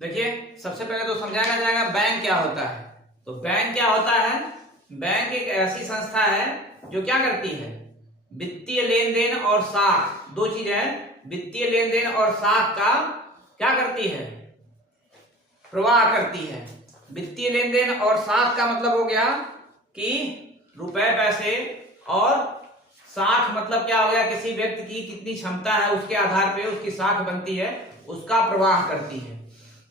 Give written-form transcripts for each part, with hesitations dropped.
देखिए, सबसे पहले तो समझाया जाएगा बैंक क्या होता है। तो बैंक क्या होता है? बैंक एक ऐसी संस्था है जो क्या करती है, वित्तीय लेन देन और साख, दो चीजें हैं, वित्तीय लेन देन और साख का क्या करती है, प्रवाह करती है। वित्तीय लेन देन और साख का मतलब हो गया कि रुपए पैसे, और साख मतलब क्या हो गया, किसी व्यक्ति की कितनी क्षमता है उसके आधार पे उसकी साख बनती है, उसका प्रवाह करती है।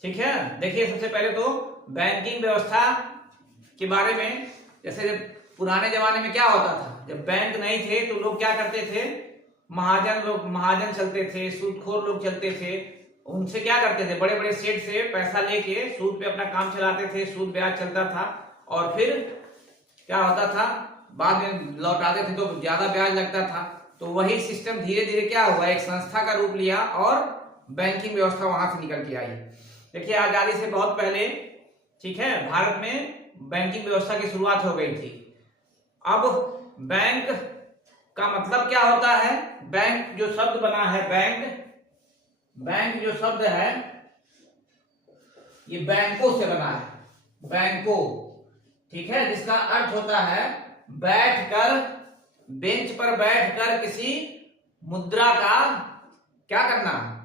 ठीक है। देखिए, सबसे पहले तो बैंकिंग व्यवस्था के बारे में, जैसे पुराने जमाने में क्या होता था, जब बैंक नहीं थे तो लोग क्या करते थे, महाजन चलते थे, सूदखोर लोग चलते थे, उनसे क्या करते थे, बड़े बड़े सेठ से पैसा लेके सूद पे अपना काम चलाते थे, सूद ब्याज चलता था, और फिर क्या होता था, बाद में लौटाते थे तो ज्यादा ब्याज लगता था। तो वही सिस्टम धीरे धीरे क्या हुआ, एक संस्था का रूप लिया और बैंकिंग व्यवस्था वहां से निकल के आई। देखिए, आजादी से बहुत पहले, ठीक है, भारत में बैंकिंग व्यवस्था की शुरुआत हो गई थी। अब बैंक का मतलब क्या होता है, बैंक जो शब्द बना है, बैंक जो शब्द है ये बैंकों से बना है, बैंकों, ठीक है, जिसका अर्थ होता है बैठकर, बेंच पर बैठकर किसी मुद्रा का क्या करना,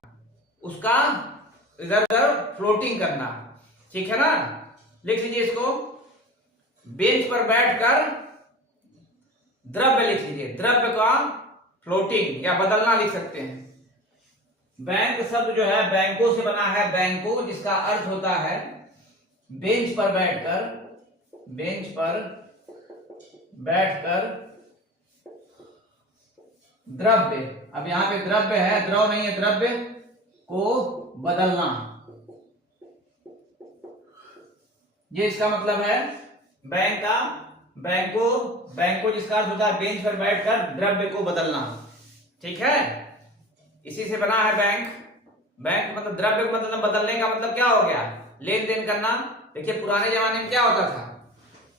उसका इधर उधर फ्लोटिंग करना। ठीक है ना, लिख लीजिए इसको, बेंच पर बैठकर द्रव्य लिख लीजिए, द्रव्य का फ्लोटिंग या बदलना लिख सकते हैं। बैंक शब्द जो है बैंकों से बना है, बैंकों, जिसका अर्थ होता है बेंच पर बैठकर, बेंच पर बैठकर द्रव्य, अब यहां पे द्रव्य है, द्रव नहीं है, द्रव्य को बदलना, ये इसका मतलब है बैंक का, बैंको जिसका अर्थ होता है बेंच पर बैठकर द्रव्य को बदलना। ठीक है, इसी से बना है बैंक। बैंक मतलब द्रव्य को मतलब बदलने का मतलब क्या हो गया, लेन देन करना। देखिए, पुराने जमाने में क्या होता था,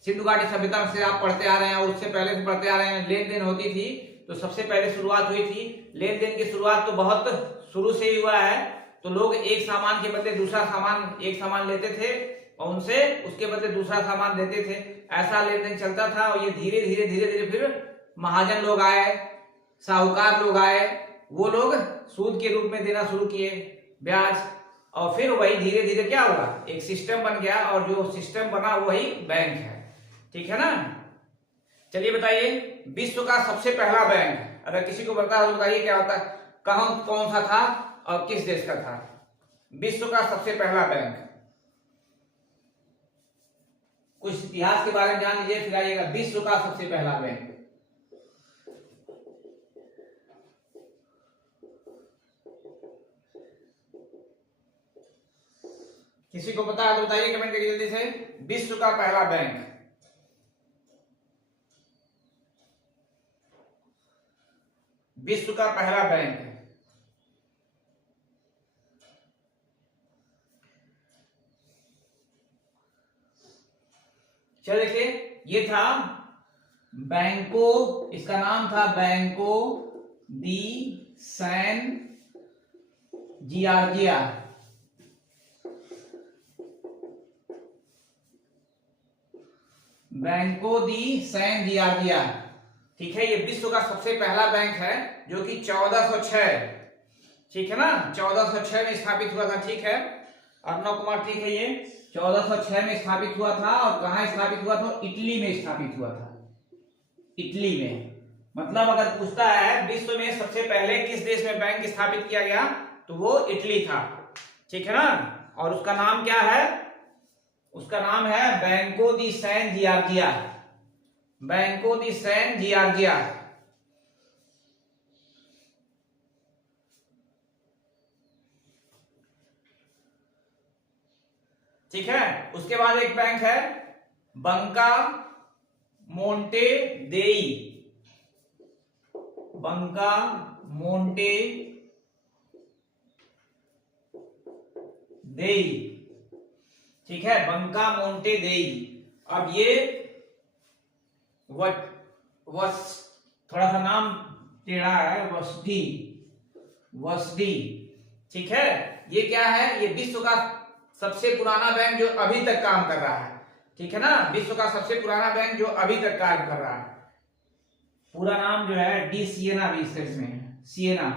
सिंधु घाटी सभ्यता से आप पढ़ते आ रहे हैं, उससे पहले से पढ़ते आ रहे हैं, लेन देन होती थी। तो सबसे पहले शुरुआत हुई थी, लेन देन की शुरुआत तो बहुत शुरू से ही हुआ है। तो लोग एक सामान के बदले दूसरा सामान, एक सामान लेते थे और उनसे उसके बदले दूसरा सामान देते थे, ऐसा लेन देन चलता था। और ये धीरे धीरे धीरे धीरे फिर महाजन लोग आए, साहूकार लोग आए, वो लोग सूद के रूप में देना शुरू किए, ब्याज, और फिर वही धीरे धीरे क्या हुआ, एक सिस्टम बन गया, और जो सिस्टम बना वही बैंक है। ठीक है ना। चलिए बताइए, विश्व का सबसे पहला बैंक अगर किसी को पता हो तो बताइए क्या होता है, कहां, कौन सा था और किस देश का था विश्व का सबसे पहला बैंक। कुछ इतिहास के बारे में जान लीजिए, फिर आइएगा विश्व का सबसे पहला बैंक। किसी को पता है तो बताइए, कमेंट करिए जल्दी से, विश्व का पहला बैंक। विश्व का पहला बैंक, चलिए देखिए, ये था बैंको, इसका नाम था बैंको दी सैन जियार्जिया। बैंको दी सैन जियार्जिया, ठीक है। ये विश्व का सबसे पहला बैंक है जो कि 1406, ठीक है ना, 1406 में स्थापित हुआ था। ठीक है, अर्णव कुमार, ठीक है, ये 1406 में स्थापित हुआ था। और कहां स्थापित हुआ था, इटली में स्थापित हुआ था, इटली में। मतलब अगर पूछता है विश्व में सबसे पहले किस देश में बैंक स्थापित किया गया, तो वो इटली था। ठीक है ना, और उसका नाम क्या है, उसका नाम है बैंको दी सैन जियार्जिया, बैंको दी सैन जियार्जिया। ठीक है, उसके बाद एक बैंक है बंका मोंटे देई, बंका मोंटे देई, ठीक है, बंका मोंटे देई। अब ये थोड़ा सा नाम टेढ़ा है, वसडी, ठीक है। ये क्या है, ये विश्व का सबसे पुराना बैंक जो अभी तक काम कर रहा है, ठीक है ना, विश्व का सबसे पुराना बैंक जो अभी तक काम कर रहा है। पूरा नाम जो है डी सिएना भी इसमें है, सिएना।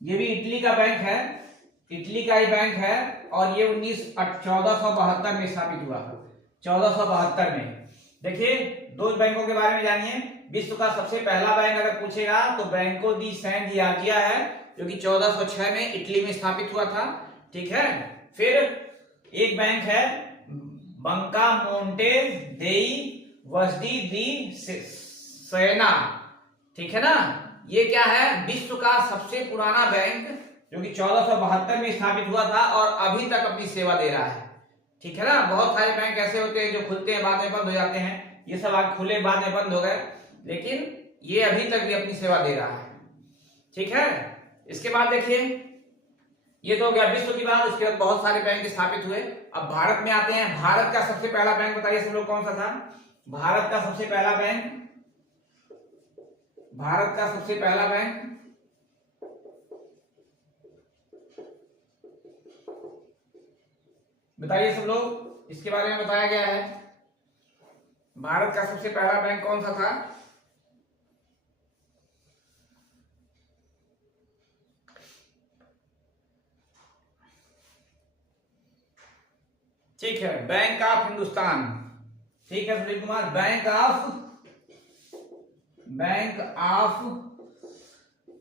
ये भी इटली का बैंक है, इटली का ही बैंक है, और ये 1472 में स्थापित हुआ था, 1472 में। देखिए दो बैंकों के बारे में जानिए। विश्व का सबसे पहला बैंक अगर पूछेगा तो बैंको दी सैन गियार्जिया है, जो कि 1406 में इटली में स्थापित हुआ था, ठीक है। फिर एक बैंक है बंका मोंटे देई वसडी दी सेना, ठीक है ना। ये क्या है, विश्व का सबसे पुराना बैंक जो कि 1472 में स्थापित हुआ था और अभी तक अपनी सेवा दे रहा है, ठीक है ना। बहुत सारे बैंक ऐसे होते हैं जो खुलते हैं बाद में बंद हो जाते हैं, ये सब आज खुले बाद में बंद हो गए, लेकिन ये अभी तक भी अपनी सेवा दे रहा है, ठीक है। इसके बाद देखिए, ये तो हो गया विश्व की बात। उसके बाद बहुत सारे बैंक स्थापित हुए। अब भारत में आते हैं। भारत का सबसे पहला बैंक बताइए सब लोग कौन सा था? भारत का सबसे पहला बैंक, भारत का सबसे पहला बैंक बताइए सब लोग, इसके बारे में बताया गया है। भारत का सबसे पहला बैंक कौन सा था? ठीक है, बैंक ऑफ हिंदुस्तान, ठीक है सुनील कुमार, बैंक ऑफ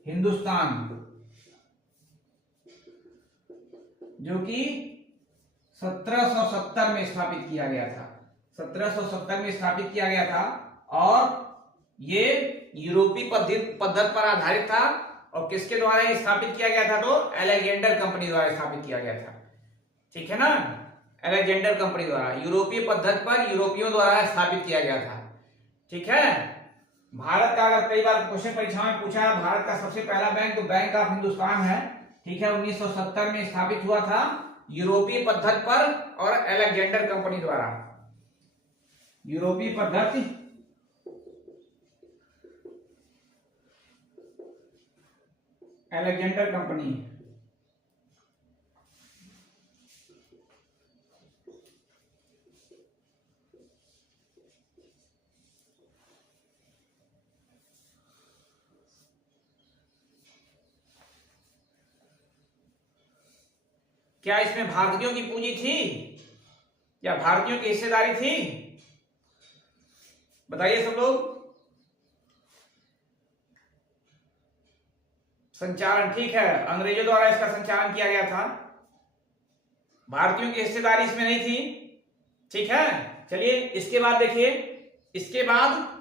हिंदुस्तान, जो कि 1770 में स्थापित किया गया था, 1770 में स्थापित किया गया था, और ये यूरोपीय पद्धति पर आधारित था। और किसके द्वारा ये स्थापित किया गया था? तो अलेक्जेंडर कंपनी द्वारा स्थापित किया गया था, ठीक है ना। अलेक्जेंडर कंपनी द्वारा यूरोपीय पद्धति पर यूरोपियों द्वारा स्थापित किया गया था, ठीक है। भारत का अगर कई बार क्वेश्चन परीक्षा में पूछा, भारत का सबसे पहला बैंक तो बैंक ऑफ हिंदुस्तान है, ठीक है, 1970 में स्थापित हुआ था यूरोपीय पद्धति पर और अलेक्जेंडर कंपनी द्वारा। यूरोपीय पद्धति अलेक्जेंडर कंपनी, क्या इसमें भारतीयों की पूंजी थी या भारतीयों की हिस्सेदारी थी? बताइए सब लोग। संचालन, ठीक है, अंग्रेजों द्वारा इसका संचालन किया गया था, भारतीयों की हिस्सेदारी इसमें नहीं थी, ठीक है। चलिए इसके बाद देखिए, इसके बाद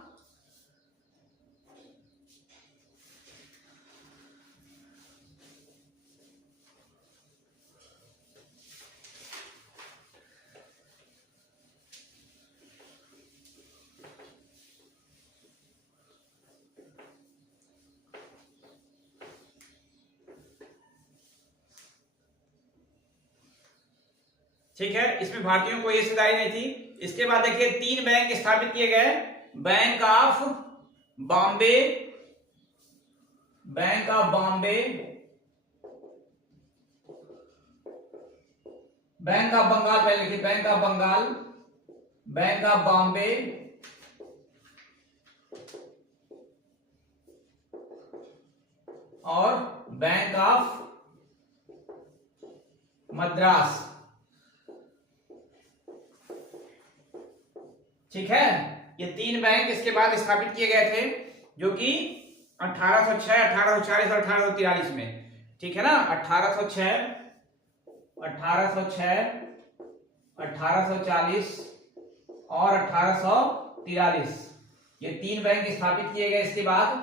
ठीक है, इसमें भारतीयों को हिस्सेदारी नहीं थी। इसके बाद देखिए 3 बैंक स्थापित किए गए, bank of Bombay, bank of Bombay, bank of Bengal, पहले लिखिए bank of Bengal, bank of Bombay, और बैंक ऑफ मद्रास, ठीक है। ये 3 बैंक इसके बाद स्थापित किए गए थे, जो कि 1806, 1840 और 1843 में, ठीक है ना। 1806, 1840 और 1843 ये 3 बैंक स्थापित किए गए। इसके बाद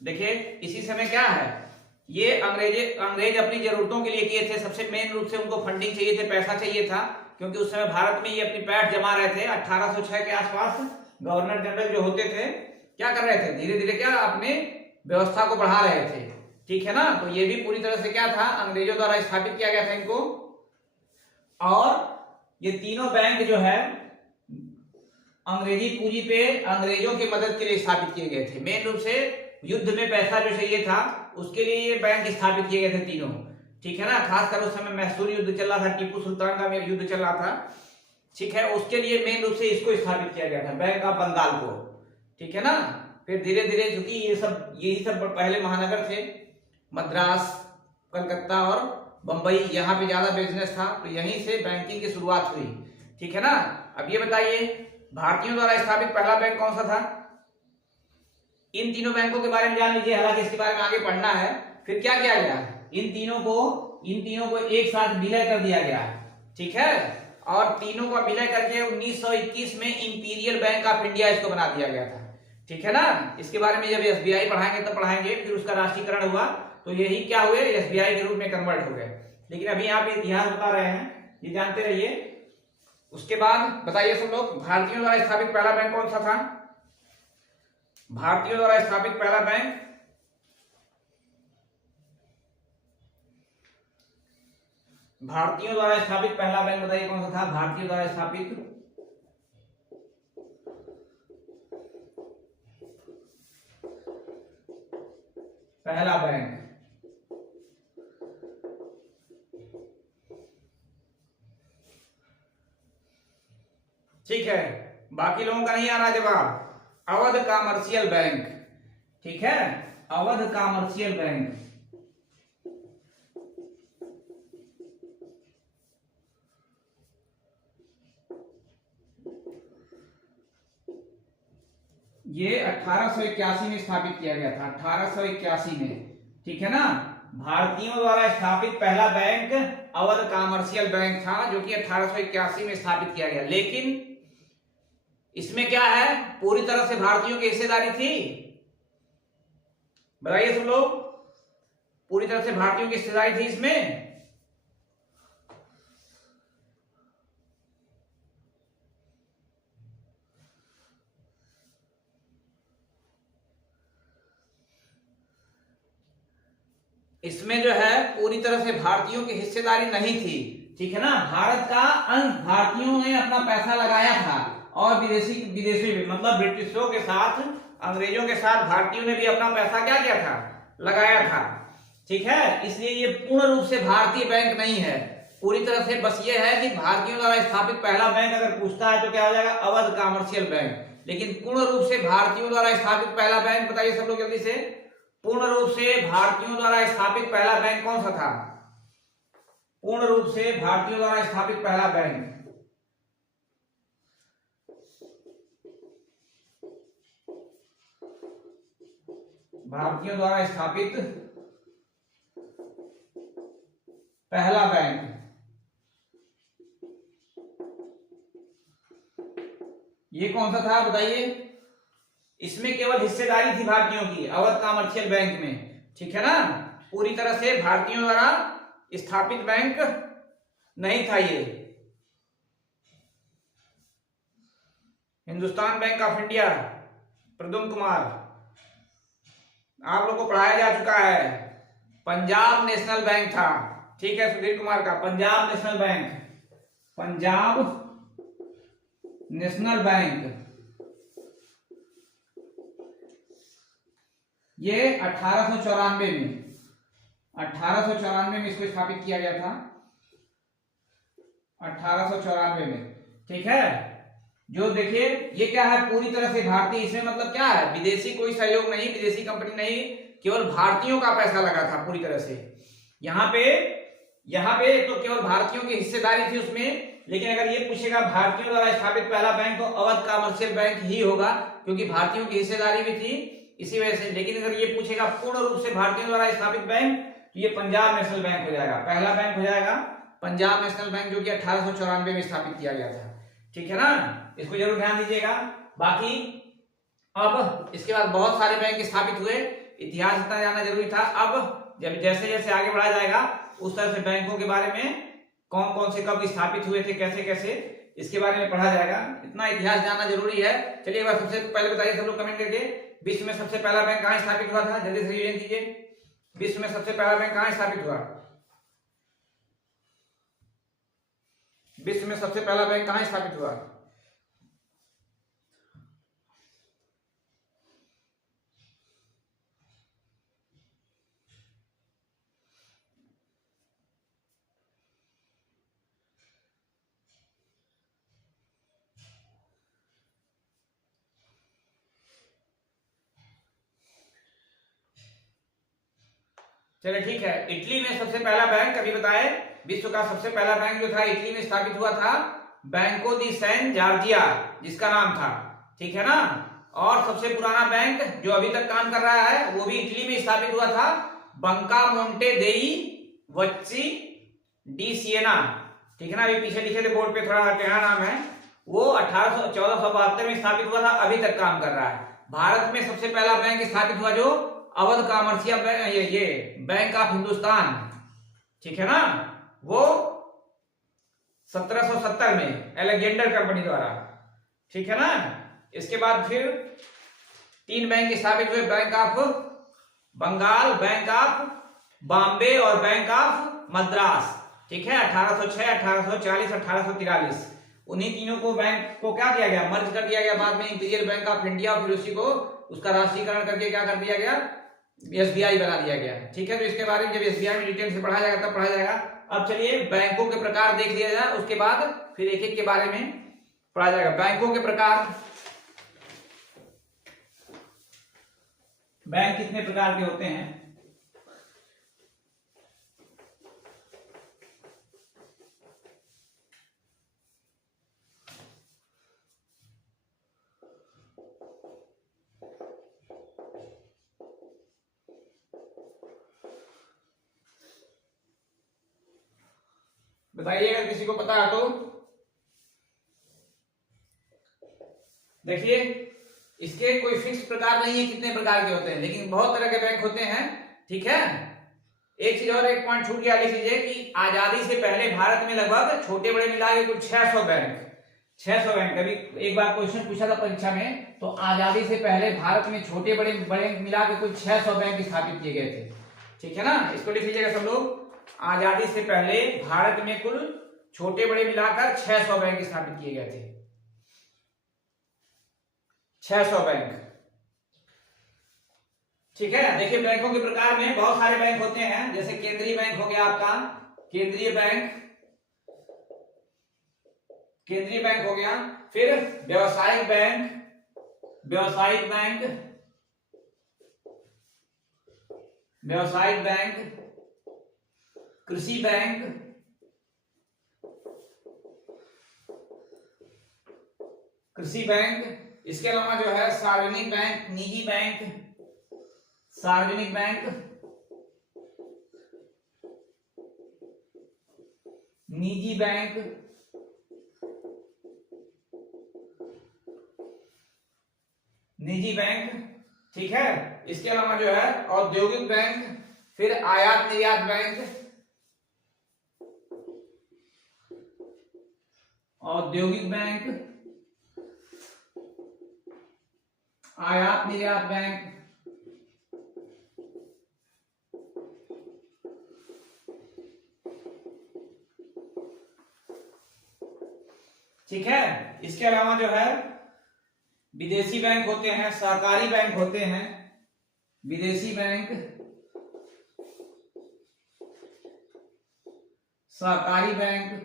देखिए इसी समय क्या है, ये अंग्रेज अपनी जरूरतों के लिए किए थे। सबसे मेन रूप से उनको फंडिंग चाहिए थे, पैसा चाहिए था, क्योंकि उस समय भारत में ये अपनी पैठ जमा रहे थे। 1806 के आसपास गवर्नर जनरल जो होते थे क्या कर रहे थे, धीरे धीरे क्या अपने व्यवस्था को बढ़ा रहे थे, ठीक है ना। तो ये भी पूरी तरह से क्या था, अंग्रेजों द्वारा स्थापित किया गया था इनको। और ये तीनों बैंक जो है अंग्रेजी पूंजी पे अंग्रेजों की मदद के लिए स्थापित किए गए थे। मेन रूप से युद्ध में पैसा जो चाहिए था उसके लिए ये बैंक स्थापित किए गए थे तीनों, ठीक है ना। खासकर उस समय मैसूर युद्ध चल रहा था, टीपू सुल्तान का युद्ध चल रहा था, ठीक है, उसके लिए मेन रूप से इसको स्थापित किया गया था, बैंक ऑफ बंगाल को, ठीक है ना। फिर धीरे धीरे चूंकि यही सब पहले महानगर थे, मद्रास, कलकत्ता और बंबई, यहाँ पे ज्यादा बिजनेस था, तो यहीं से बैंकिंग की शुरुआत हुई, ठीक है ना। अब ये बताइए भारतीयों द्वारा स्थापित पहला बैंक कौन सा था? इन तीनों बैंकों के बारे में जान लीजिए, हालांकि इसके बारे में आगे पढ़ना है। फिर क्या किया गया, इन तीनों को एक साथ विलय कर दिया गया, ठीक है, और तीनों का विलय करके 1921 में इंपीरियल बैंक ऑफ इंडिया इसको बना दिया गया था, ठीक है ना। इसके बारे में जब एसबीआई पढ़ाएंगे तब पढ़ाएंगे। फिर उसका राष्ट्रीयकरण हुआ तो यही क्या हुए, एसबीआई के रूप में कन्वर्ट हो गए। लेकिन अभी यहाँ पे इतिहास बता रहे हैं, ये जानते रहिए। उसके बाद बताइए सब लोग, भारतीयों द्वारा स्थापित पहला बैंक कौन सा था? भारतीयों द्वारा स्थापित पहला बैंक बताइए कौन सा था? भारतीयों द्वारा स्थापित पहला बैंक, ठीक है। बाकी लोगों का नहीं आ रहा जवाब। अवध कमर्शियल बैंक, ठीक है, अवध कमर्शियल बैंक। ये 1881 में स्थापित किया गया था, 1881 में, ठीक है ना। भारतीयों द्वारा स्थापित पहला बैंक अवध कमर्शियल बैंक था, जो कि 1881 में स्थापित किया गया। लेकिन इसमें क्या है, पूरी तरह से भारतीयों की हिस्सेदारी थी? बताइए सब लोग, पूरी तरह से भारतीयों की हिस्सेदारी थी इसमें? इसमें जो है पूरी तरह से भारतीयों की हिस्सेदारी नहीं थी, ठीक है ना। भारत का अंश भारतीयों ने अपना पैसा लगाया था, और विदेशी भी, मतलब ब्रिटिशों के साथ, अंग्रेजों के साथ भारतीयों ने भी अपना पैसा क्या किया था, लगाया था, ठीक है। इसलिए ये पूर्ण रूप से भारतीय बैंक नहीं है, पूरी तरह से बस ये है कि भारतीयों द्वारा स्थापित पहला बैंक अगर पूछता है तो क्या हो जाएगा, अवध कमर्शियल बैंक। लेकिन पूर्ण रूप से भारतीयों द्वारा स्थापित पहला बैंक बताइए सब लोग जल्दी से, पूर्ण रूप से भारतीयों द्वारा स्थापित पहला बैंक कौन सा था? पूर्ण रूप से भारतीयों द्वारा स्थापित पहला बैंक, भारतीयों द्वारा स्थापित पहला बैंक, ये कौन सा था बताइए? इसमें केवल हिस्सेदारी थी भारतीयों की, अवध कमर्शियल बैंक में, ठीक है ना। पूरी तरह से भारतीयों द्वारा स्थापित बैंक नहीं था ये। Hindustan bank of India, Pradyumna Kumar, आप लोग को पढ़ाया जा चुका है। पंजाब नेशनल बैंक था, ठीक है, सुधीर कुमार का Punjab national bank, Punjab national bank, ये 1894 में इसको स्थापित किया गया था, 1894 में, ठीक है। जो देखिए ये क्या है, पूरी तरह से भारतीय, इसमें मतलब क्या है, विदेशी कोई सहयोग नहीं, विदेशी कंपनी नहीं, केवल भारतीयों का पैसा लगा था पूरी तरह से। यहाँ पे तो केवल भारतीयों की हिस्सेदारी थी उसमें। लेकिन अगर ये पूछेगा भारतीयों द्वारा स्थापित पहला बैंक, तो अवध कमर्शियल बैंक ही होगा, क्योंकि भारतीयों की हिस्सेदारी भी थी इसी वजह से। लेकिन अगर ये पूछेगा पूर्ण रूप से भारतीयों द्वारा स्थापित बैंक, तो ये पंजाब नेशनल बैंक हो जाएगा, पहला बैंक हो जाएगा पंजाब नेशनल बैंक, जो कि 1894 में स्थापित किया गया था, ठीक है ना। इसको जरूर ध्यान दीजिएगा। बाकी अब इसके बाद बहुत सारे बैंक स्थापित हुए, इतिहास इतना जानना जरूरी था। अब जब जैसे जैसे आगे बढ़ा जाएगा उस तरह से बैंकों के बारे में, कौन कौन से कब स्थापित हुए थे, कैसे कैसे, इसके बारे में पढ़ा जाएगा। इतना इतिहास जानना जरूरी है। चलिए एक बार सबसे पहले बताइए सब लोग कमेंट करके, विश्व में सबसे पहला बैंक कहां स्थापित हुआ था? जल्दी से रिवीजन कीजिए, विश्व में सबसे पहला बैंक कहां स्थापित हुआ? विश्व में सबसे पहला बैंक कहां स्थापित हुआ? चलिए ठीक है। इटली में सबसे पहला बैंक अभी बताए, विश्व का सबसे पहला बैंक जो था इटली में स्थापित हुआ था बैंको दी सैन जॉर्जिया जिसका नाम था, ठीक है ना। और सबसे पुराना बैंक जो अभी तक काम कर रहा है वो भी इटली में स्थापित हुआ था, बंका मोंटे देई वच्ची डी सिएना, ठीक है ना। अभी पीछे लिखे थे बोर्ड पे, थोड़ा टेढ़ा नाम है। वो 1472 में स्थापित हुआ था, अभी तक काम कर रहा है। भारत में सबसे पहला बैंक स्थापित हुआ जो अवध कॉमर्शियल बैंक, ये बैंक ऑफ हिंदुस्तान, ठीक है ना, वो 1770 में अलेक्जेंडर कंपनी द्वारा, ठीक है ना। इसके बाद फिर 3 बैंक स्थापित हुए, bank of Bengal, bank of Bombay और बैंक ऑफ मद्रास, ठीक है। 1806, 1840, 1843 उन्हीं तीनों को बैंक को क्या किया गया, मर्ज कर दिया गया। बाद में इंपीरियल बैंक ऑफ इंडिया, फिर उसी को उसका राष्ट्रीयकरण करके क्या कर दिया गया, एसबीआई बना दिया गया, ठीक है। तो इसके बारे में जब एसबीआई में डिटेल से पढ़ा जाएगा तब पढ़ा जाएगा। अब चलिए बैंकों के प्रकार देख लिया जाए, उसके बाद फिर एक एक के बारे में पढ़ा जाएगा। बैंकों के प्रकार, बैंक कितने प्रकार के होते हैं? बताइए अगर किसी को पता है तो। देखिए इसके कोई फिक्स प्रकार नहीं है कितने प्रकार के होते हैं, लेकिन बहुत तरह के बैंक होते हैं, ठीक है। एक चीज और, एक पॉइंट छूट गया, लिख लीजिए कि आजादी से पहले भारत में लगभग छोटे बड़े मिला के कुल 600 बैंक, 600 बैंक। अभी एक बार क्वेश्चन पूछा था परीक्षा में, तो आजादी से पहले भारत में छोटे बड़े मिला के कुल 600 बैंक स्थापित किए गए थे, ठीक है ना। इसको लिख लीजिएगा सब लोग। आजादी से पहले भारत में कुल छोटे बड़े मिलाकर 600 बैंक स्थापित किए गए थे, 600 बैंक, ठीक है। देखिए बैंकों के प्रकार में बहुत सारे बैंक होते हैं, जैसे केंद्रीय बैंक हो गया आपका, केंद्रीय बैंक, केंद्रीय बैंक हो गया। फिर व्यावसायिक बैंक, व्यावसायिक बैंक, व्यावसायिक बैंक, कृषि बैंक, कृषि बैंक। इसके अलावा जो है सार्वजनिक बैंक, निजी बैंक, सार्वजनिक बैंक, निजी बैंक, निजी बैंक, ठीक है। इसके अलावा जो है औद्योगिक बैंक, फिर आयात निर्यात बैंक, औद्योगिक बैंक, आयात निर्यात बैंक, ठीक है। इसके अलावा जो है विदेशी बैंक होते हैं, सहकारी बैंक होते हैं, विदेशी बैंक, सहकारी बैंक,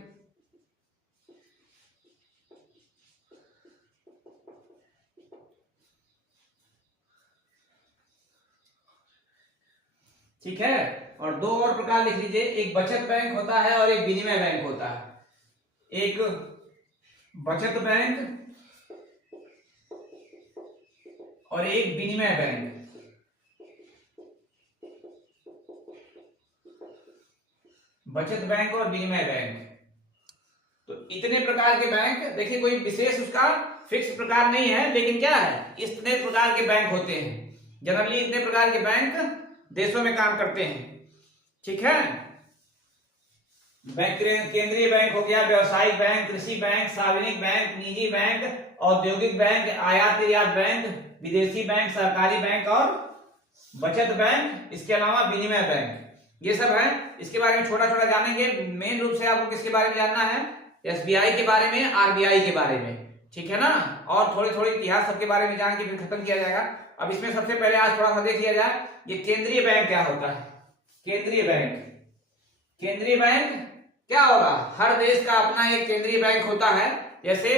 ठीक है। और 2 और प्रकार लिख लीजिए, एक बचत बैंक होता है और एक विनिमय बैंक होता है। एक बचत बैंक और एक विनिमय बैंक। बचत बैंक और विनिमय बैंक, तो इतने प्रकार के बैंक। देखिए कोई विशेष उसका फिक्स प्रकार नहीं है, लेकिन क्या है, इतने प्रकार के बैंक होते हैं। जनरली इतने प्रकार के बैंक देशों में काम करते हैं, ठीक है। बैंक, केंद्रीय बैंक हो गया, व्यावसायिक बैंक, कृषि बैंक, सार्वजनिक बैंक, निजी बैंक, औद्योगिक बैंक, आयात निर्यात बैंक, विदेशी बैंक, सरकारी बैंक और बचत बैंक। इसके अलावा विनिमय बैंक, ये सब है। इसके बारे में छोटा छोटा जानेंगे। मेन रूप से आपको किसके बारे में जानना है, एसबीआई के बारे में, आरबीआई के बारे में, ठीक है ना। और थोड़ी थोड़ी इतिहास सबके बारे में जान के फिर खत्म किया जाएगा। अब इसमें सबसे पहले आज थोड़ा सा देख लिया जाए, ये केंद्रीय बैंक क्या होता है। केंद्रीय बैंक, केंद्रीय बैंक क्या होगा, हर देश का अपना एक केंद्रीय बैंक होता है। जैसे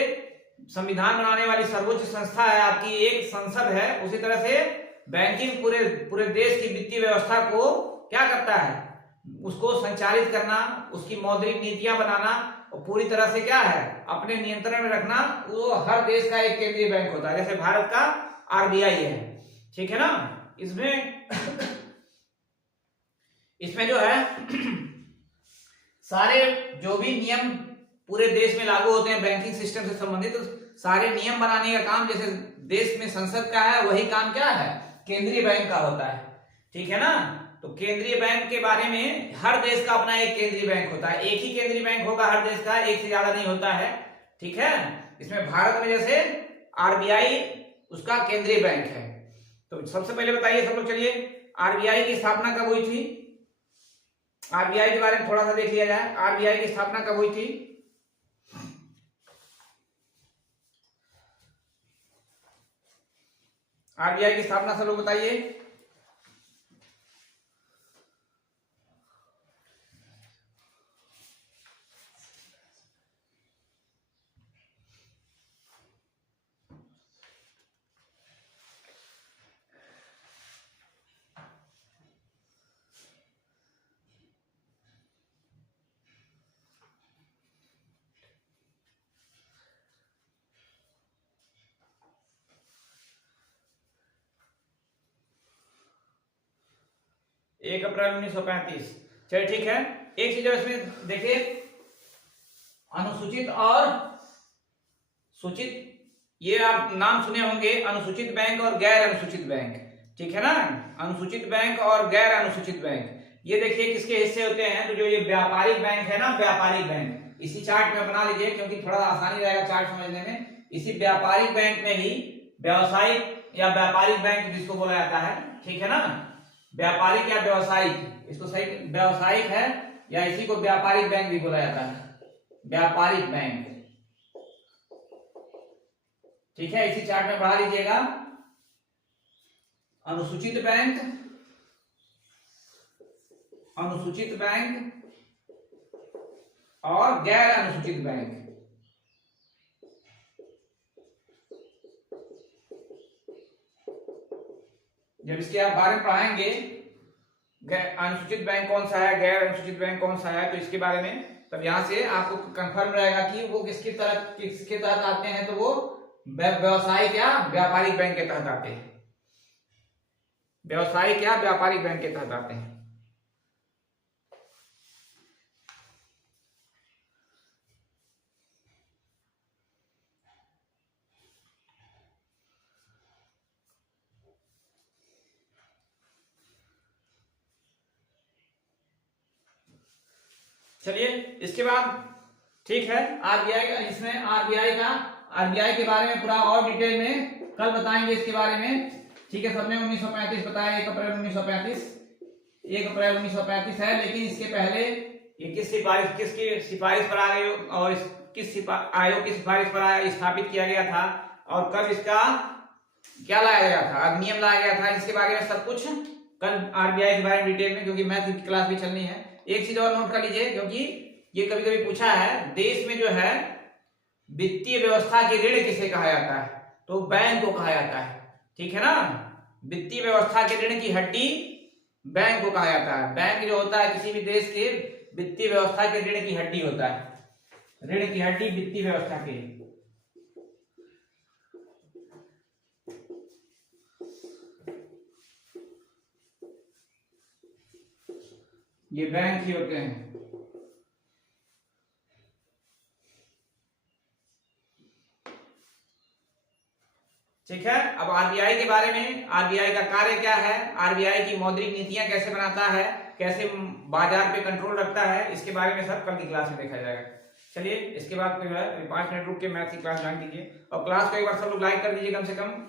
संविधान बनाने वाली सर्वोच्च संस्था है आपकी एक संसद है, उसी तरह से बैंकिंग पूरे देश की वित्तीय व्यवस्था को क्या करता है, उसको संचालित करना, उसकी मौद्रिक नीतियां बनाना और पूरी तरह से क्या है अपने नियंत्रण में रखना, वो हर देश का एक केंद्रीय बैंक होता है। जैसे भारत का आरबीआई है, ठीक है ना। इसमें जो है सारे जो भी नियम पूरे देश में लागू होते हैं बैंकिंग सिस्टम से संबंधित, तो सारे नियम बनाने का काम जैसे देश में संसद का है, वही काम क्या है केंद्रीय बैंक का होता है, ठीक है ना। तो केंद्रीय बैंक के बारे में, हर देश का अपना एक केंद्रीय बैंक होता है, एक ही केंद्रीय बैंक होगा हर देश का, एक से ज्यादा नहीं होता है, ठीक है। इसमें भारत में जैसे आरबीआई उसका केंद्रीय बैंक है। तो सबसे पहले बताइए सब लोग, चलिए आरबीआई की स्थापना कब हुई थी, आरबीआई के बारे में थोड़ा सा देख लिया जाए। आरबीआई की स्थापना कब हुई थी, आरबीआई की स्थापना सब लोग बताइए। 1 अप्रैल 1935। चलिए ठीक है। एक चीज इसमें देखिए, अनुसूचित और सूचित, ये आप नाम सुने होंगे, अनुसूचित बैंक और गैर अनुसूचित बैंक, ठीक है ना। अनुसूचित बैंक और गैर अनुसूचित बैंक, ये देखिए किसके हिस्से होते हैं। तो जो ये व्यापारिक बैंक है ना, व्यापारिक बैंक, इसी चार्ट में बना लीजिए क्योंकि थोड़ा आसानी रहेगा चार्ट समझने में। इसी व्यापारिक बैंक में ही व्यावसायिक या व्यापारिक बैंक जिसको बोला जाता है, ठीक है ना। व्यापारिक या व्यावसायिक, इसको सही व्यावसायिक है या इसी को व्यापारिक बैंक भी बोला जाता है, व्यापारिक बैंक, ठीक है। इसी चार्ट में बढ़ा लीजिएगा। अनुसूचित बैंक, अनुसूचित बैंक और गैर अनुसूचित बैंक। जब इसके आप बारे में पढ़ाएंगे, अनुसूचित बैंक कौन सा है, गैर अनुसूचित बैंक कौन सा है, तो इसके बारे में तब यहां से आपको कंफर्म रहेगा कि वो किसके तहत आते हैं। तो वो व्यवसायिक या व्यापारिक बैंक के तहत आते हैं, व्यवसायिक या व्यापारिक बैंक के तहत आते हैं। चलिए इसके बाद ठीक है, आरबीआई का, इसमें आरबीआई के बारे में पूरा और डिटेल में कल बताएंगे इसके बारे में, ठीक है। सबने 1935 बताया, 1 अप्रैल 1935, 1 अप्रैल 1935 है। लेकिन इसके पहले ये किसकी सिफारिश पर आ गई और किस आयोग की सिफारिश पर स्थापित किया गया था और कब इसका क्या लाया गया था, अधिनियम लाया गया था, इसके बारे में सब कुछ कल आरबीआई के बारे में डिटेल में, क्योंकि मैथ की क्लास भी चलनी है। एक चीज और नोट कर लीजिए, क्योंकि ये कभी कभी पूछा है, देश में जो है वित्तीय व्यवस्था के ऋण किसे कहा जाता है, तो बैंक को कहा जाता है, ठीक है ना। वित्तीय व्यवस्था के ऋण की हड्डी बैंक को कहा जाता है। बैंक जो होता है किसी भी देश के वित्तीय व्यवस्था के ऋण की हड्डी होता है, ऋण की हड्डी वित्तीय व्यवस्था की, ये बैंक ही होते हैं। ठीक है। अब आरबीआई के बारे में, आरबीआई का कार्य क्या है, आरबीआई की मौद्रिक नीतियां कैसे बनाता है, कैसे बाजार पे कंट्रोल रखता है, इसके बारे में सब कल की क्लास में देखा जाएगा। चलिए इसके बाद जो है 5 मिनट रुक के मैथ की क्लास ज्वाइन कीजिए और क्लास को एक बार सब लोग लाइक कर दीजिए कम से कम।